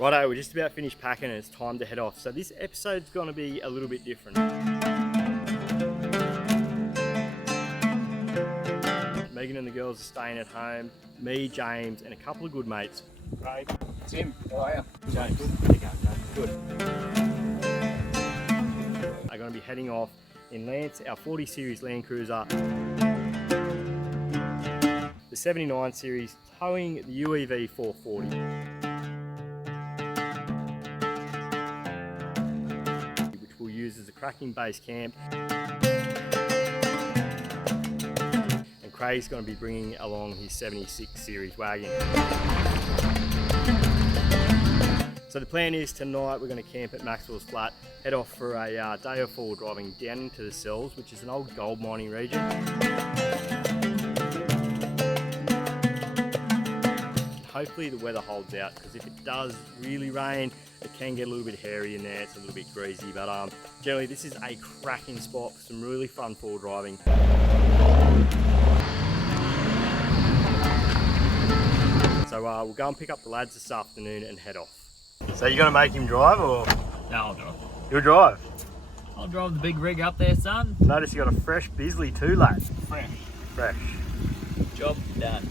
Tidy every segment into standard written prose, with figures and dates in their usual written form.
Righto, we're just about finished packing and it's time to head off. So this episode's going to be a little bit different. Megan and the girls are staying at home. Me, James, and a couple of good mates. Craig, Tim, how are you? James, there you go, good. Are going to be heading off in Lance, our 40 series Land Cruiser, the 79 series, towing the UEV 440. Which we'll use as a cracking base camp. And Craig's going to be bringing along his 76 series wagon. So the plan is tonight we're going to camp at Maxwell's Flat, head off for a day or four driving down into the Cells, which is an old gold mining region. Hopefully the weather holds out, because if it does really rain, it can get a little bit hairy in there, it's a little bit greasy, but generally this is a cracking spot for some really fun four driving. So we'll go and pick up the lads this afternoon and head off. So you're going to make him drive, or? No, I'll drive. You'll drive? I'll drive the big rig up there, son. Notice you got a fresh Bisley too, lad. Fresh. Job done.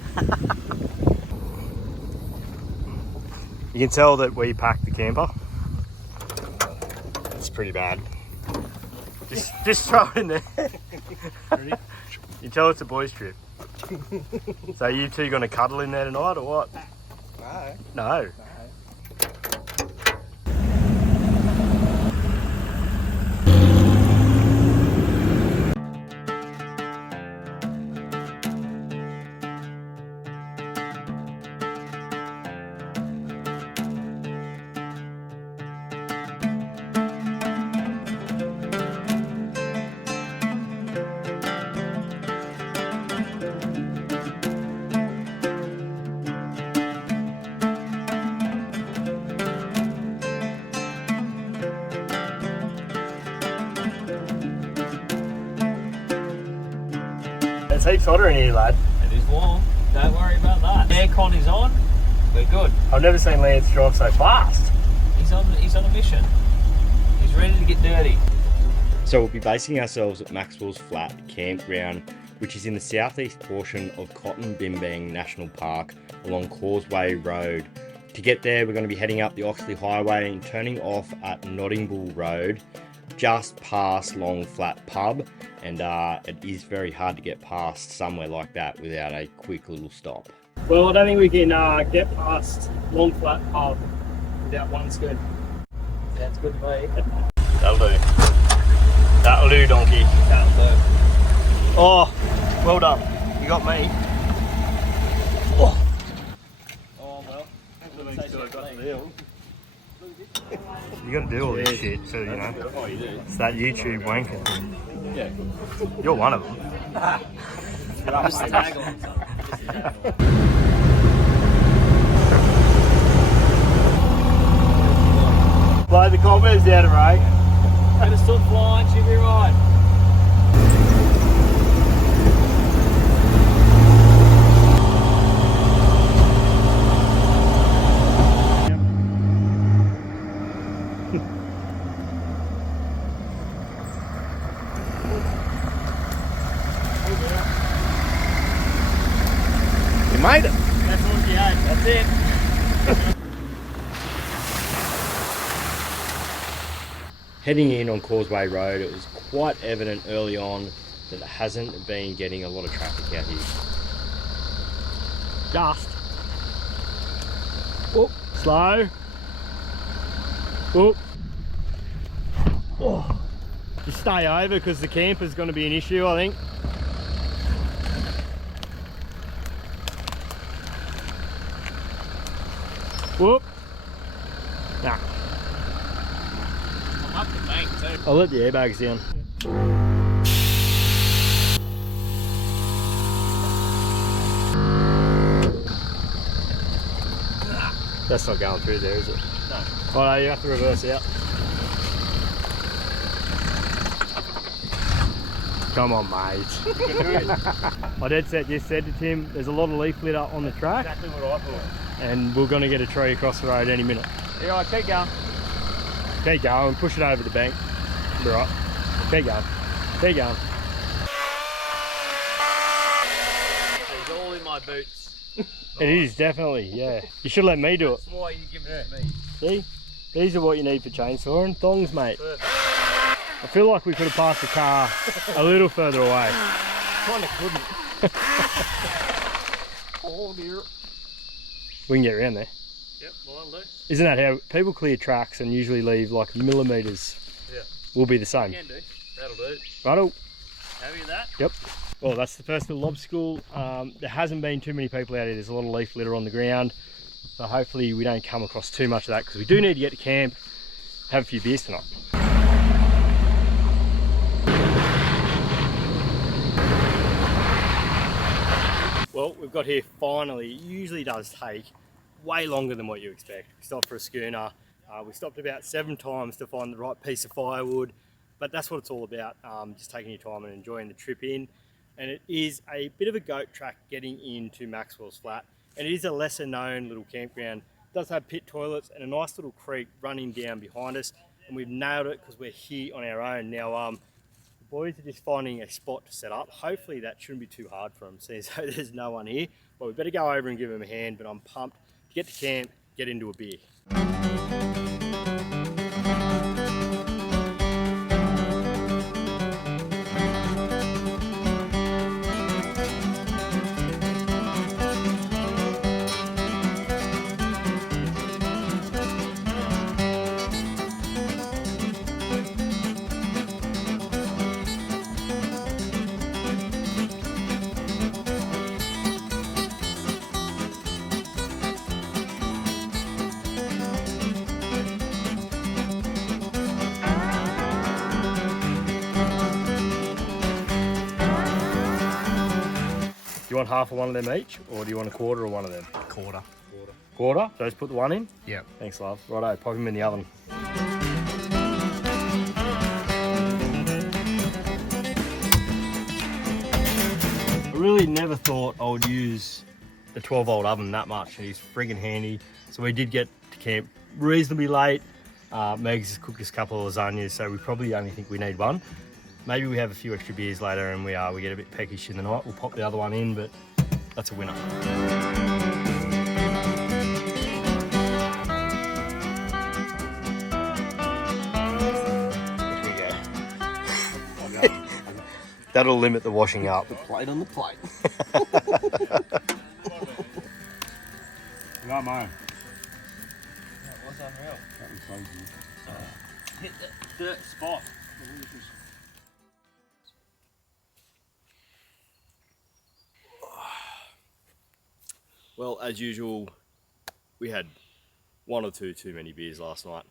You can tell that we packed the camper. It's pretty bad. Just throw it in there. You can tell it's a boys' trip. So you two going to cuddle in there tonight, or what? No. No. It's heaps hotter in here, lad. It is warm. Don't worry about that. Aircon is on. We're good. I've never seen Lance drive so fast. He's on a mission. He's ready to get dirty. So we'll be basing ourselves at Maxwell's Flat campground, which is in the southeast portion of Cotton Bimbang National Park along Causeway Road. To get there, we're going to be heading up the Oxley Highway and turning off at Notting Bull Road, just past Long Flat Pub, and it is very hard to get past somewhere like that without a quick little stop. Well, I don't think we can get past Long Flat Pub without one scoot. Sounds good to me. That'll do. That'll do, donkey. That'll do. Oh, well done. You got me. Oh, Oh, well. You got to do all this shit too, you know. Oh, you do? It's that YouTube wanker. Yeah. You're one of them. Just tag on. Blow the cobwebs out of Ray. Get a still flying, she'll be right. You made it. That's all she had. That's it. Heading in on Causeway Road, it was quite evident early on that it hasn't been getting a lot of traffic out here. Just. Oh, slow. Oh. Oh. Just stay over because the camper's going to be an issue, I think. Whoop. Nah. I'm up the bank too. I'll let the airbags down. That's not going through there, is it? No. Oh no, you have to reverse out. Come on, mate. My dad just said to Tim, there's a lot of leaf litter on the track. Exactly what I thought. And we're going to get a tree across the road any minute. Yeah, I keep going. Keep going, push it over the bank. Be right. Keep going. Keep going. It's all in my boots. It is, definitely, yeah. You should let me do it. That's why you give it to me. See? These are what you need for chainsawing. Thongs, mate. Perfect. I feel like we could have passed the car a little further away. Kinda couldn't. Oh dear. We can get around there. Yep, well I'll do. Isn't that how people clear tracks and usually leave like millimetres? Yeah. We'll be the same. Can do. That'll do. Righto. Happy with that? Yep. Well, that's the first little obstacle. There hasn't been too many people out here. There's a lot of leaf litter on the ground. So hopefully we don't come across too much of that, because we do need to get to camp, have a few beers tonight. Well, we've got here finally. It usually does take way longer than what you expect. We stopped for a schooner. We stopped about 7 times to find the right piece of firewood, but that's what it's all about, just taking your time and enjoying the trip in. And it is a bit of a goat track getting into Maxwell's Flat, and it is a lesser known little campground. It does have pit toilets and a nice little creek running down behind us, and we've nailed it because we're here on our own. Now, the boys are just finding a spot to set up. Hopefully that shouldn't be too hard for them, seeing as there's no one here. But we better go over and give them a hand, but I'm pumped to get to camp, get into a beer. Do you want half of one of them each, or do you want a quarter of one of them? Quarter. Quarter? So just put the one in? Yeah. Thanks, love. Righto, pop him in the oven. I really never thought I would use the 12-volt oven that much, and it's friggin' handy. So we did get to camp reasonably late. Meg's has cooked us a couple of lasagnas, so we probably only think we need one. Maybe we have a few extra beers later and we get a bit peckish in the night. We'll pop the other one in, but that's a winner. There we go. That'll limit the washing up. The plate on the plate. Not mine. That was unreal. That was crazy. Hit the dirt spot. Well, as usual, we had one or two too many beers last night.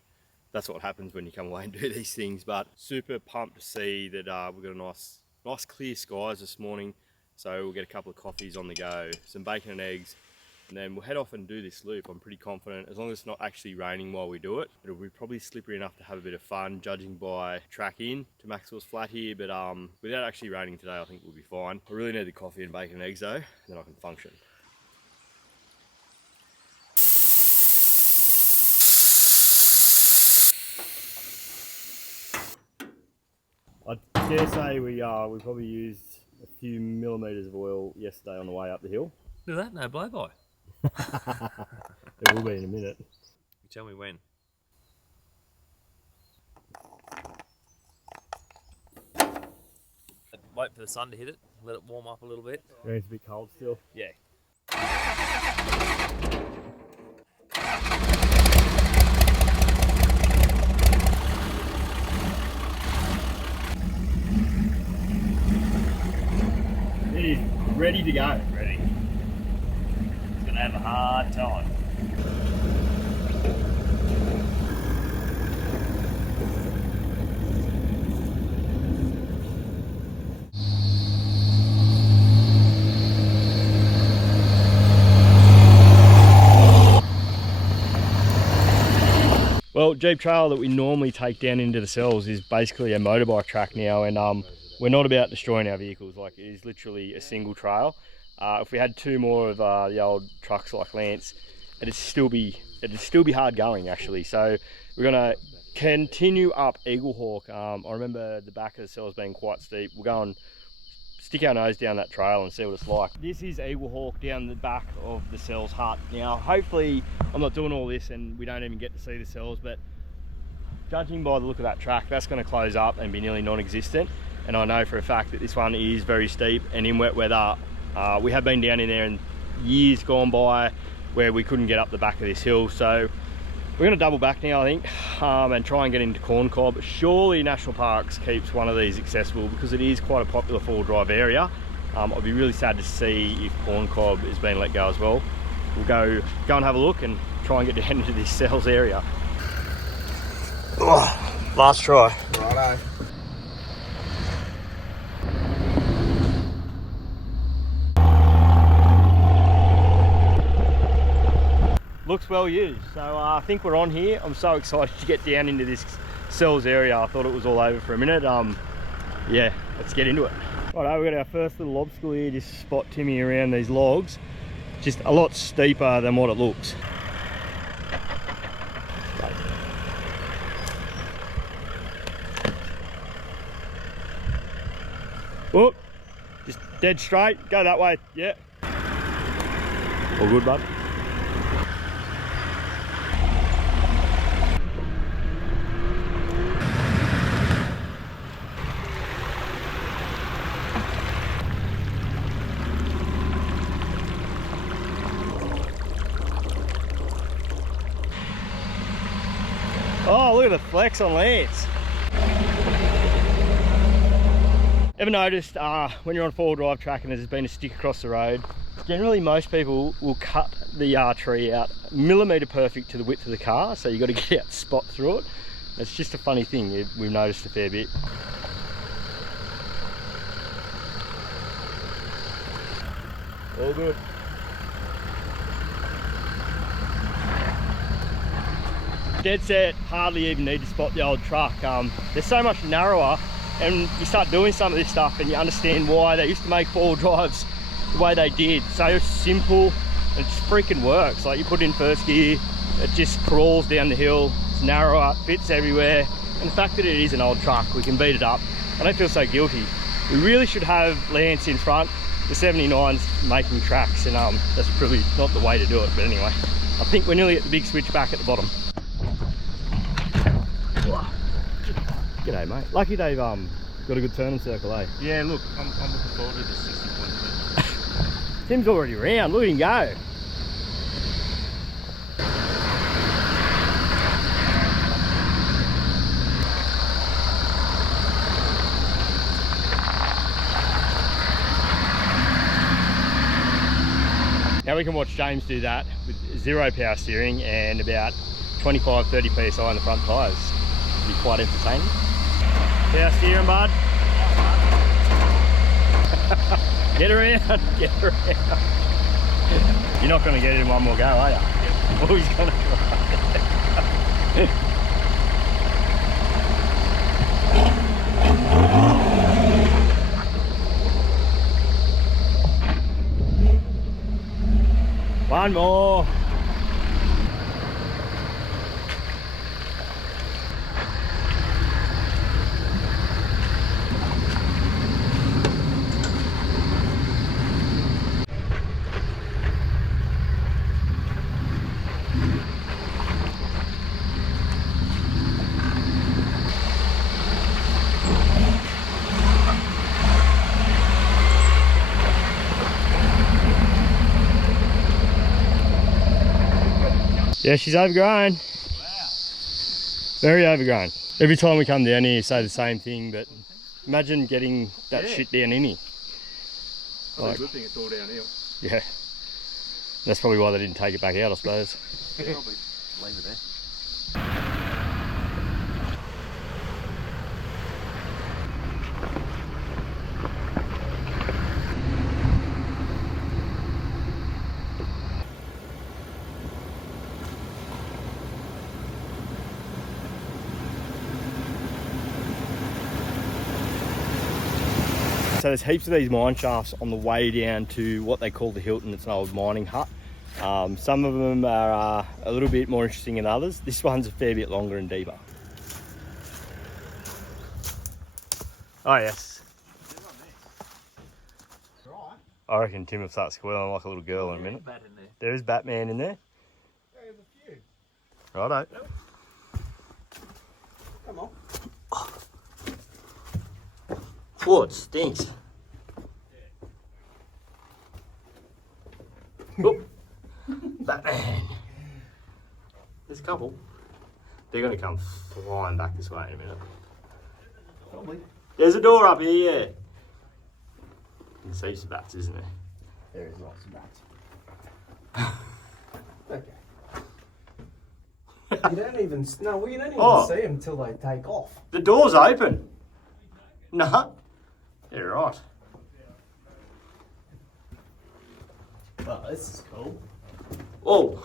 That's what happens when you come away and do these things, but super pumped to see that we've got a nice clear skies this morning. So we'll get a couple of coffees on the go, some bacon and eggs, and then we'll head off and do this loop. I'm pretty confident, as long as it's not actually raining while we do it. It'll be probably slippery enough to have a bit of fun, judging by track in to Maxwell's Flat here, but without actually raining today, I think we'll be fine. I really need the coffee and bacon and eggs though, and then I can function. I dare say we probably used a few millimetres of oil yesterday on the way up the hill. Look at that, no blow by. There will be in a minute. You tell me when. Wait for the sun to hit it, let it warm up a little bit. It's a bit cold still. Yeah. It is ready to go. Ready. It's gonna have a hard time. Well, Jeep Trail that we normally take down into the cells is basically a motorbike track now, and we're not about destroying our vehicles. Like, it is literally a single trail. If we had two more of the old trucks like Lance, it'd still be it'd still be hard going actually. So we're gonna continue up Eaglehawk. I remember the back of the cells being quite steep. We'll go and stick our nose down that trail and see what it's like. This is Eaglehawk down the back of the cells hut. Now hopefully I'm not doing all this and we don't even get to see the cells, but judging by the look of that track, that's going to close up and be nearly non-existent. And I know for a fact that this one is very steep, and in wet weather we have been down in there in years gone by where we couldn't get up the back of this hill. So we're going to double back now, I think, and try and get into Corn Cob. Surely National Parks keeps one of these accessible because it is quite a popular four-wheel drive area. I'd be really sad to see if Corn Cob is being let go as well. We'll go and have a look and try and get down into this cells area. Oh, last try. Righto. Looks well used, so I think we're on here. I'm so excited to get down into this cells area. I thought it was all over for a minute. Yeah, let's get into it. Righto, we've got our first little obstacle here, just spot Timmy around these logs. Just a lot steeper than what it looks. Whoop, just dead straight, go that way, yeah. All good, bud. Oh, look at the flex on Lance. Ever noticed when you're on four-wheel drive track and there's been a stick across the road, generally most people will cut the tree out millimetre perfect to the width of the car, so you've got to get out spot through it. It's just a funny thing we've noticed a fair bit. All good. Dead set, hardly even need to spot the old truck. They're so much narrower, and you start doing some of this stuff and you understand why they used to make four-wheel drives the way they did. So simple, and it just freaking works. Like, you put it in first gear, it just crawls down the hill, it's narrower, fits everywhere, and the fact that it is an old truck, we can beat it up. I don't feel so guilty. We really should have Lance in front, the 79's making tracks, and that's probably not the way to do it, but anyway. I think we're nearly at the big switch back at the bottom. G'day, mate. Lucky they've got a good turning circle, eh? Yeah, look, I'm looking forward to this 60 point. Tim's already round, look at him go. Now we can watch James do that with 0 power steering and about 25-30 psi on the front tyres. It'll be quite entertaining. Power steering, bud. Get around, get around. You're not going to get it in one more go, are you? Yep. Oh, he's going to try. One more. Yeah, she's overgrown. Wow. Very overgrown. Every time we come down here, you say the same thing, but imagine getting that shit down in here. That's like, a good thing it's all downhill. Yeah. That's probably why they didn't take it back out, I suppose. Yeah, probably leave it there. So there's heaps of these mine shafts on the way down to what they call the Hilton. It's an old mining hut. Some of them are a little bit more interesting than others. This one's a fair bit longer and deeper. Oh yes. I reckon Tim will start squealing like a little girl in a minute. There is Batman in there. There's a few. Righto. Come on. Oh, it stinks. Oh, Batman. There's a couple. They're going to come flying back this way in a minute. Probably. There's a door up here, yeah. There's heaps of bats, isn't there? There is lots of bats. Okay. You don't even see them till they take off. The door's open. Nah. Yeah, right. Well, this is cool. Oh.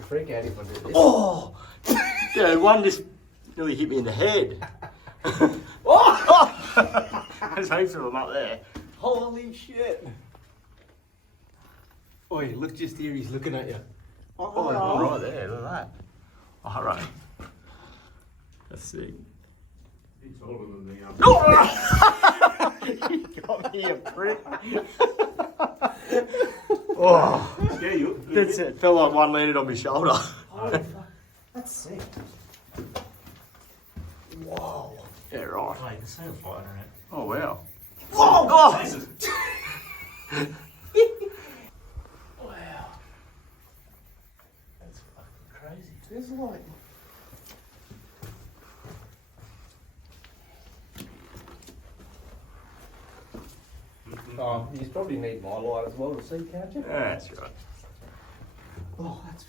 Freak out if I do this. Oh. Yeah, one just nearly hit me in the head. Oh! There's heaps of them up there. Holy shit. Oi, look just here, he's looking at you. Oh, right there, look at that. All right. Let's see. He's taller than me. You got me, a prick. Oh, Yeah, you. that's it. Felt like one landed on my shoulder. Holy fuck. That's sick. Whoa. Yeah, right. Wait, the sail's flying around. Oh, wow. Whoa! Oh, Jesus. Wow. That's fucking crazy. There's like... Oh, you probably need my light as well to see, can't you? that's right. Oh, that's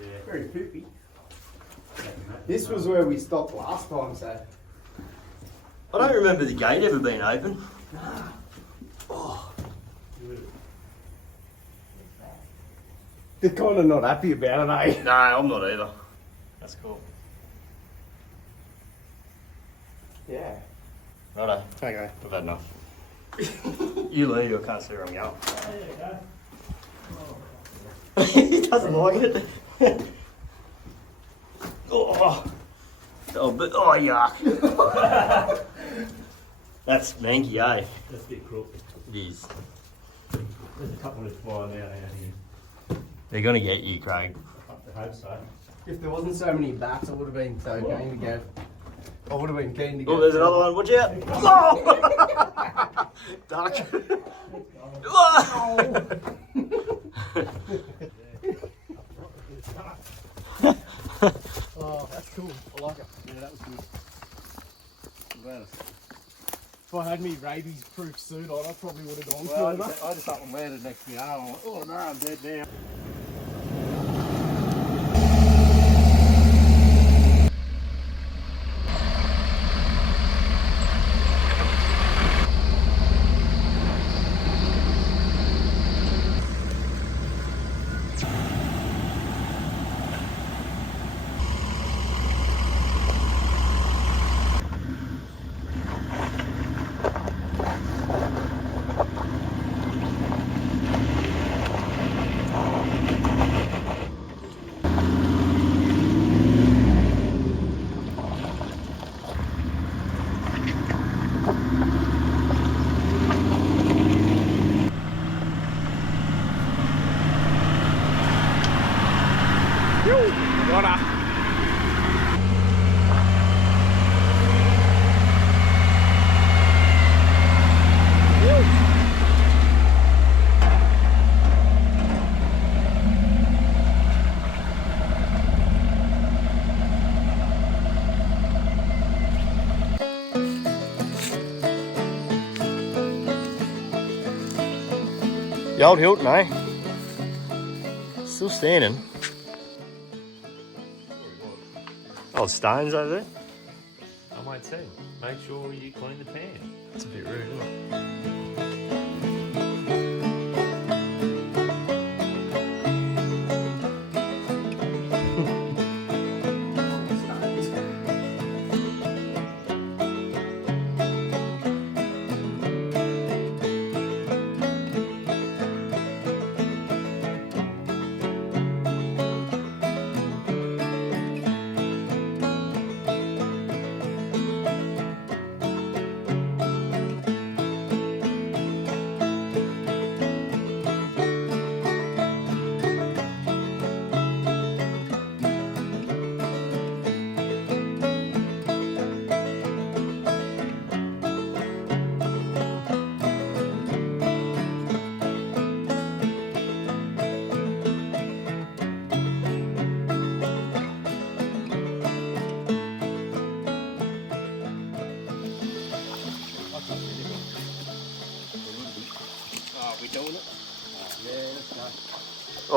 Yeah. very poopy. This was where we stopped last time, so... I don't remember the gate ever being open. They're kind of not happy about it, eh? No, I'm not either. That's cool. Yeah. Righto. Okay. I've had enough. You leave, I can't see where I'm going. He doesn't like it. Oh, yuck. That's manky, eh? That's a bit cruel. It is. There's a couple that's flying out here. They're going to get you, Craig. I hope so. If there wasn't so many bats, I would have been so keen to go. I would have been keen to go. Oh, there's another one. Watch out. Oh! Duck. Oh, that's cool. I like it. Yeah, that was good. Well, if I had me rabies-proof suit on, I probably would have gone further. I just up and landed next to me arm. I'm like, oh no, I'm dead now. The old Hilton, eh? Still standing. Old stones over there. I might say, make sure you clean the pan. That's a bit rude, isn't it?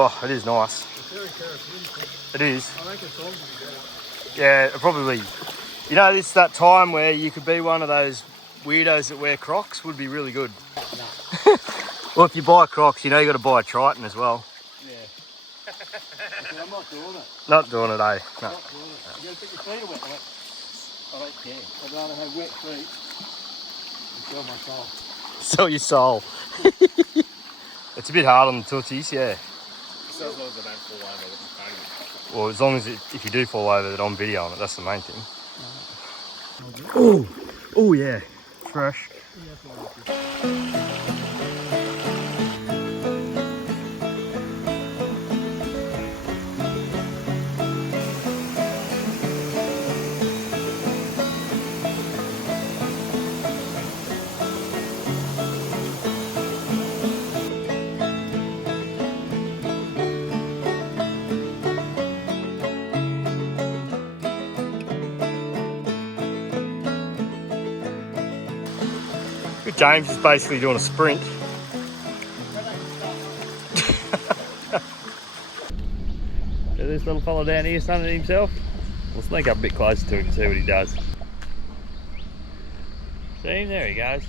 Oh, it is nice. It's very therapeutic. It is. I reckon Tom's would be better. Yeah, probably. You know, this that time where you could be one of those weirdos that wear Crocs would be really good. No. Well, if you buy Crocs, you know you got to buy a Triton as well. Yeah. I'm not doing it. Not doing it, eh? No. Not doing it. You got to put your feet wet. I don't care. I'd rather have wet feet and sell my soul. Sell your soul. It's a bit hard on the tootsies, yeah. So as long as I don't fall over with my phone. Well, as long as if you do fall over, that I'm video on it, that's the main thing. Oh, oh yeah, fresh. James is basically doing a sprint. So this little fella down here sunning himself. We'll sneak up a bit closer to him and see what he does. See him? There he goes.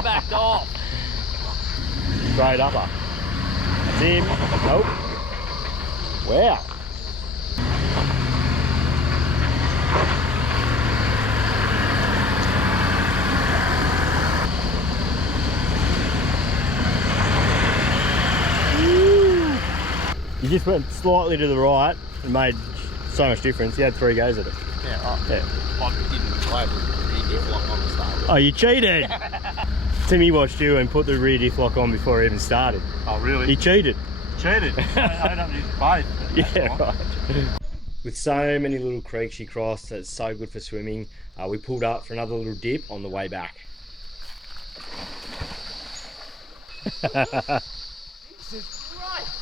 Backed off. Straight upper. That's him. Nope. Wow. You just went slightly to the right and made so much difference. You had 3 goes at it. Yeah, right. Yeah. I didn't play with rear diff lock on the start. Oh, you cheated! Timmy watched you and put the rear diff lock on before it even started. Oh, really? He cheated. Cheated? I don't use both. Yeah, right. With so many little creeks you cross, that's so good for swimming. We pulled up for another little dip on the way back. Jesus Christ!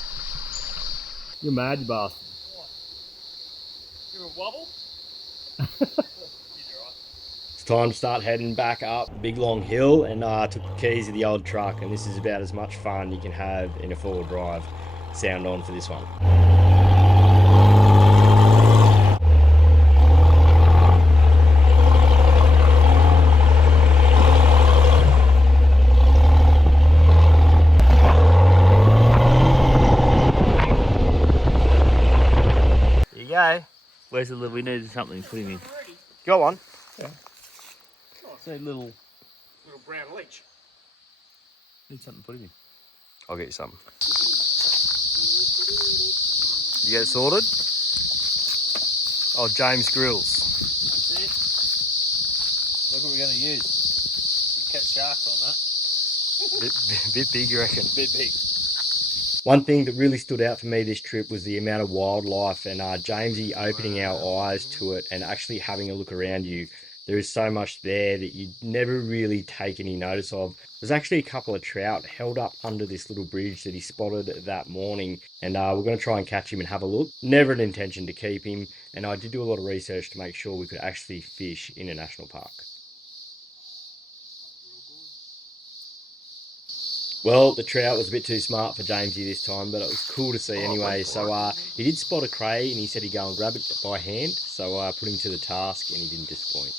You're mad, you bastard. You're a wobble? It's time to start heading back up the big long hill, and I took the keys of the old truck, and this is about as much fun you can have in a 4-wheel drive. Sound on for this one. Here you go. Where's the little? We needed something to put him in. Got one? Oh, it's a little brown leech. Need something to put him in. I'll get you something. You get it sorted? Oh, James Grills. That's it. Look what we're going to use. We catch sharks on that. Bit big, you reckon? Bit big. One thing that really stood out for me this trip was the amount of wildlife, and Jamesy opening our eyes to it and actually having a look around you. There is so much there that you'd never really take any notice of. There's actually a couple of trout held up under this little bridge that he spotted that morning, and we're going to try and catch him and have a look. Never an intention to keep him, and I did do a lot of research to make sure we could actually fish in a national park. Well, the trout was a bit too smart for Jamesy this time, but it was cool to see anyway. So he did spot a cray, and he said he'd go and grab it by hand. So I put him to the task, and he didn't disappoint.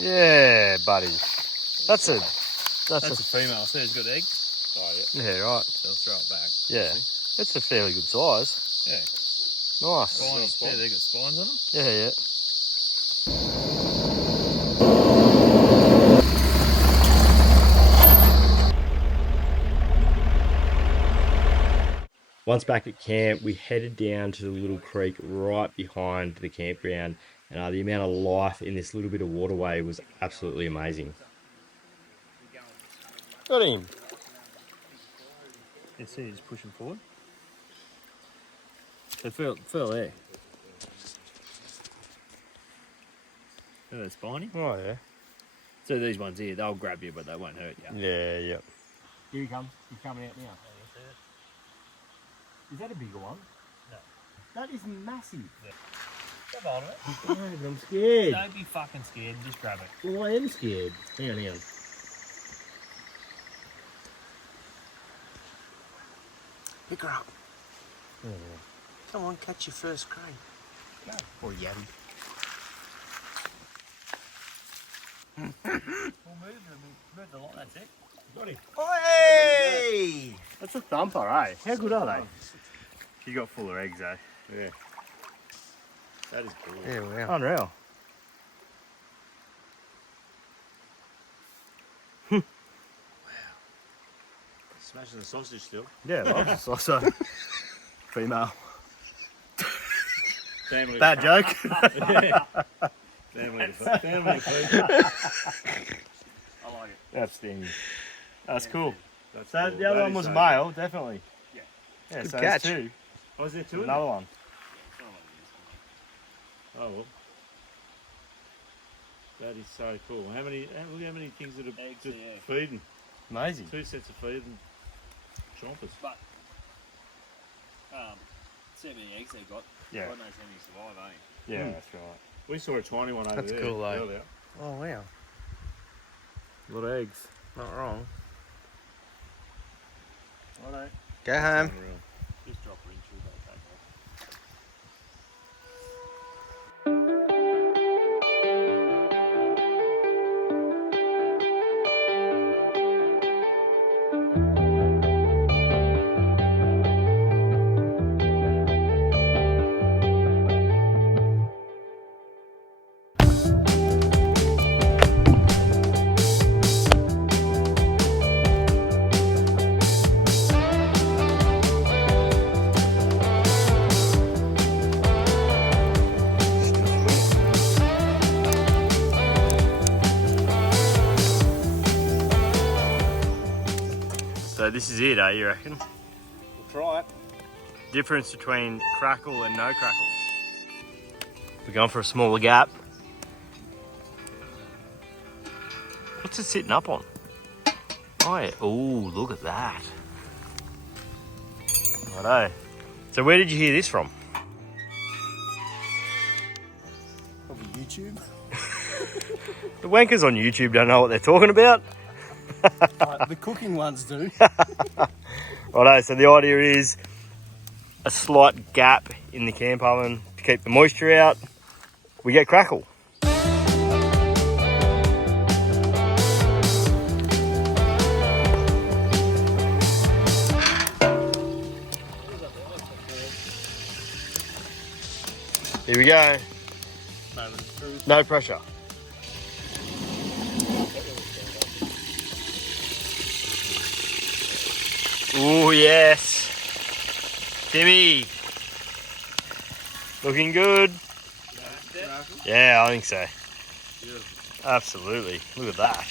Yeah, buddy. That's a female. See, it's got eggs. Oh, yeah. yeah, right. So I'll throw it back. Yeah, that's a fairly good size. Yeah. Nice. Spines. Yeah, they got spines on them. Yeah, yeah. Once back at camp, we headed down to the little creek right behind the campground, and the amount of life in this little bit of waterway was absolutely amazing. Got him. You see, he's pushing forward. So feel there. Feel that spiny? Oh, yeah. So these ones here, they'll grab you, but they won't hurt you. Yeah, yeah. Here he comes. He's coming out now. Is that a bigger one? No. That is massive. Yeah. Grab hold of it. No, but I'm scared. Don't be fucking scared, just grab it. Well, I am scared. Hang on, hang on. Pick her up. Oh. Come on, catch your first crane. Go. Or yabby. We'll move the lot, that's it. Got him. Hey! That's a thumper, eh? How good are they? You got full of eggs, eh? Yeah. That is cool. Yeah, wow. Unreal. Smashing the sausage still. Yeah, loves the sausage. Female. Family. Bad joke. Family food. I like it. That's stingy. That's cool. That's So cool. the other That one is was so male, definitely. Yeah. Yeah, Good so catch. there's two. Oh, is there two? Another one. Oh well. That is so cool. How many things that are Eggs, just yeah. feeding? Amazing. 2 sets of feeding chompers. But, see how many eggs they've got. Yeah. God knows how many survive, eh? Yeah, that's right. We saw a tiny one over That's there. cool, though. Earlier. Oh, wow. A lot of eggs. Not wrong. Righto. Go home. Unreal. Just drop her into that take off. So this is it, you reckon? We'll try it. Difference between crackle and no crackle. We're going for a smaller gap. What's it sitting up on? Oh, yeah. Ooh, look at that. Righto. So where did you hear this from? Probably YouTube. The wankers on YouTube don't know what they're talking about. The cooking ones do. Righto, so the idea is a slight gap in the camp oven to keep the moisture out. We get crackle. Here we go. No pressure. Ooh, yes. Timmy. Looking good. Yeah, I think so. Absolutely. Look at that.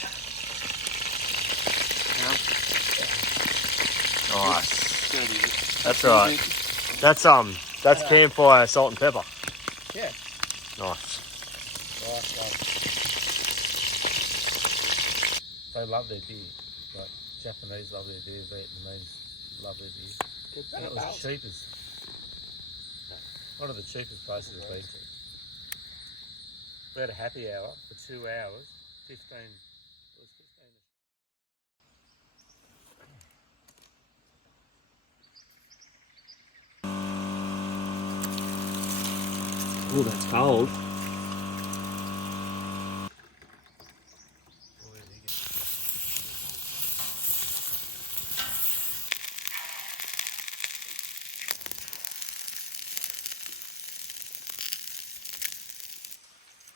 Nice. That's right. That's campfire salt and pepper. Yeah. Nice. They love their beer. Like Japanese love their beer, Vietnamese love their beer. And it was the cheapest. One of the cheapest places I've been to. We had a happy hour for 2 hours, 15. It was 15. Oh, that's cold.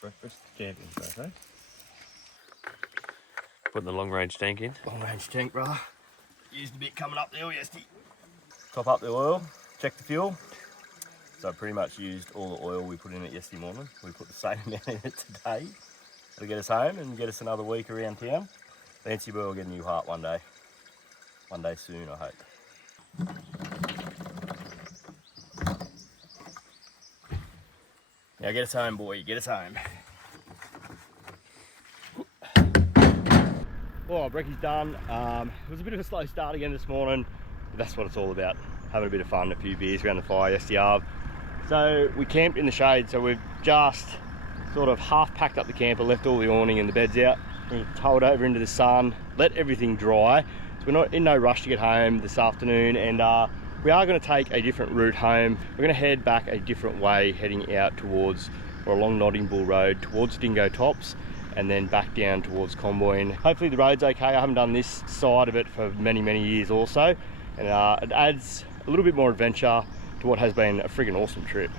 breakfast camping first, eh? Putting the long range tank in. Long range tank, brother. Used a bit coming up the hill yesterday. Top up the oil, check the fuel. So I pretty much used all the oil we put in it yesterday morning. We put the same amount in it today. That'll get us home and get us another week around town. Fancy boy will get a new heart one day. One day soon, I hope. Now get us home, boy, get us home. Well, brekie's done. It was a bit of a slow start again this morning, but that's what it's all about. Having a bit of fun, a few beers around the fire yesterday. So we camped in the shade, so we've just sort of half packed up the camper, left all the awning and the beds out, and towed over into the sun, let everything dry. So we're not in no rush to get home this afternoon, and we are going to take a different route home. We're going to head back a different way, heading out towards, or along Notting Bull Road, towards Dingo Tops, and then back down towards Convoy. And hopefully the road's okay. I haven't done this side of it for many, many years also, and it adds a little bit more adventure to what has been a friggin' awesome trip.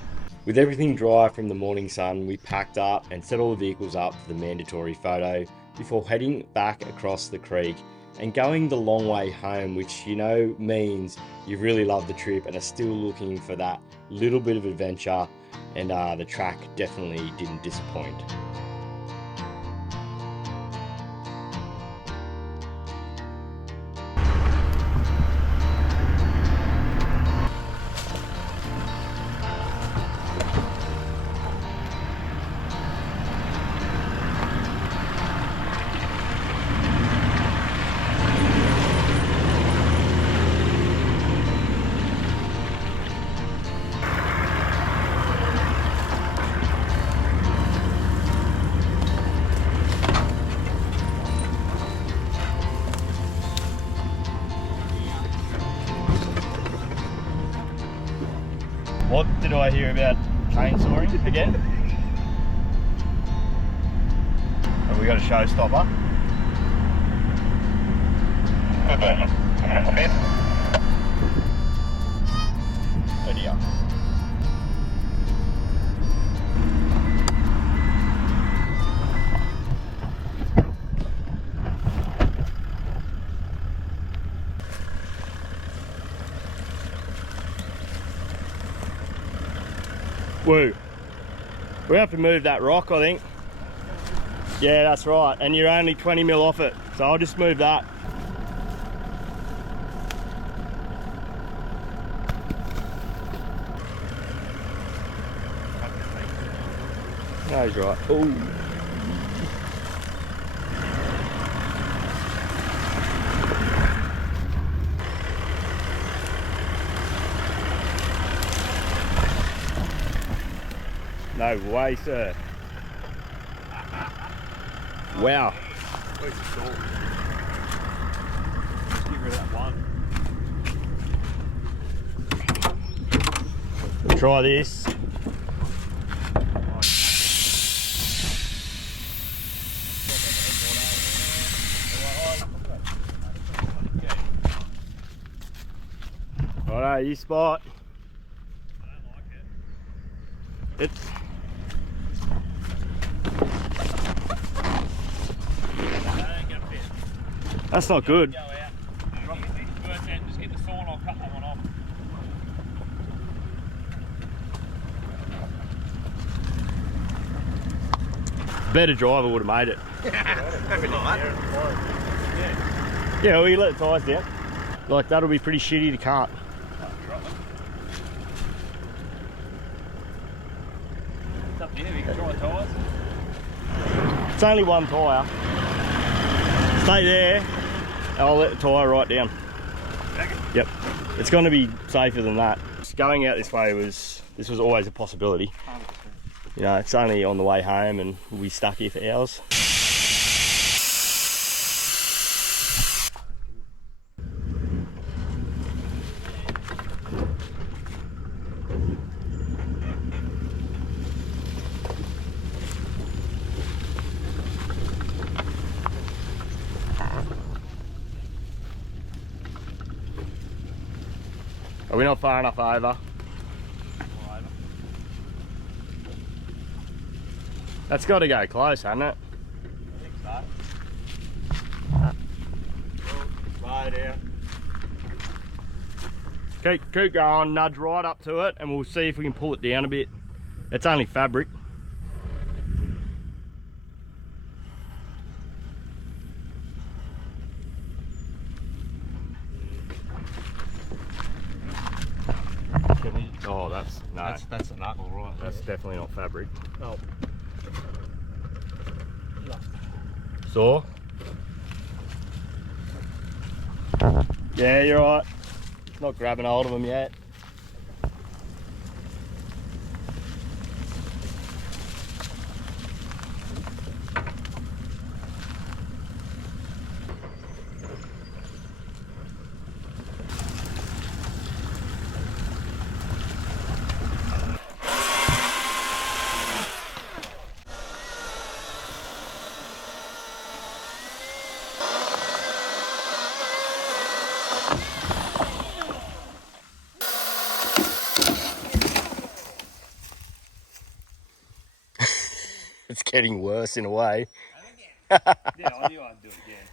With everything dry from the morning sun, we packed up and set all the vehicles up for the mandatory photo before heading back across the creek and going the long way home, which you know means you've really loved the trip and are still looking for that little bit of adventure, and the track definitely didn't disappoint. What did I hear about chainsawing again? Have we got a showstopper? Oh dear. Woo. We have to move that rock, I think. Yeah, that's right. And you're only 20 mil off it. So I'll just move that. No, he's right. Ooh. No way, sir. Wow. Where's the salt? Let's get rid of that one. Try this. Righto, you spot. I don't like it. It's that's not good. Go out. Drop it, burst out and just get the saw and I'll cut that one off. Better driver would have made it. Yeah, we let the tyres down. Like, that'll be pretty shitty to cut. It's up to you, you can try the tyres. It's only one tyre. Stay there. I'll let the tyre right down. Yep. It's going to be safer than that. Going out this way was always a possibility. 100%. You know, it's only on the way home and we'll be stuck here for hours. Are we not far enough over? That's got to go close, hasn't it? I think so. Right out. Keep going, nudge right up to it, and we'll see if we can pull it down a bit. It's only fabric. Oh, that's no. That's a knuckle, right? That's definitely not fabric. Oh. Saw? Yeah, you're right. Not grabbing hold of them yet. It's getting worse in a way. Yeah, I knew I'd do it again.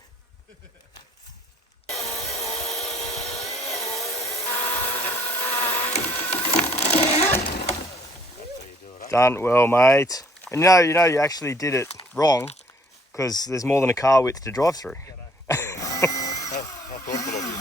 Done well, mate. And you know you actually did it wrong because there's more than a car width to drive through. How thoughtful of you.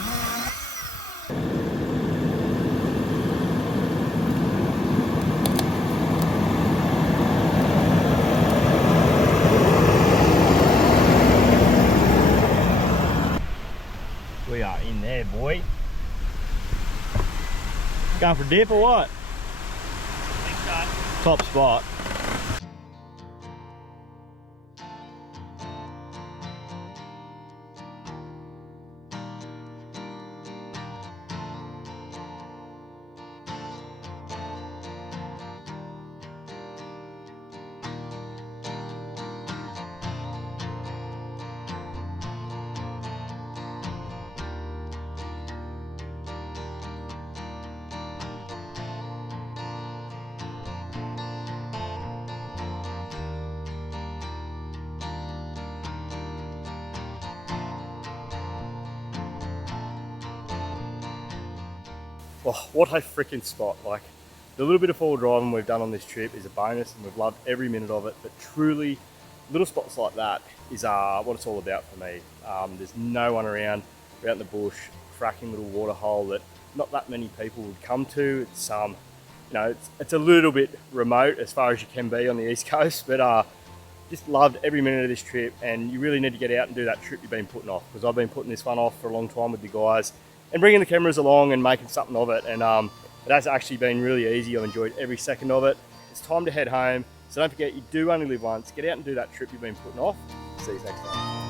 We are in there, boy. Going for dip or what? Top spot. Oh, what a freaking spot. Like, the little bit of four-wheel driving we've done on this trip is a bonus and we've loved every minute of it, but truly little spots like that is what it's all about for me. There's no one around. We're out in the bush, cracking little water hole that not that many people would come to. It's you know, it's a little bit remote as far as you can be on the East Coast, but just loved every minute of this trip, and you really need to get out and do that trip you've been putting off, because I've been putting this one off for a long time with the guys and bringing the cameras along and making something of it, and it has actually been really easy. I've enjoyed every second of it. It's time to head home, so don't forget, you do only live once. Get out and do that trip you've been putting off. See you next time.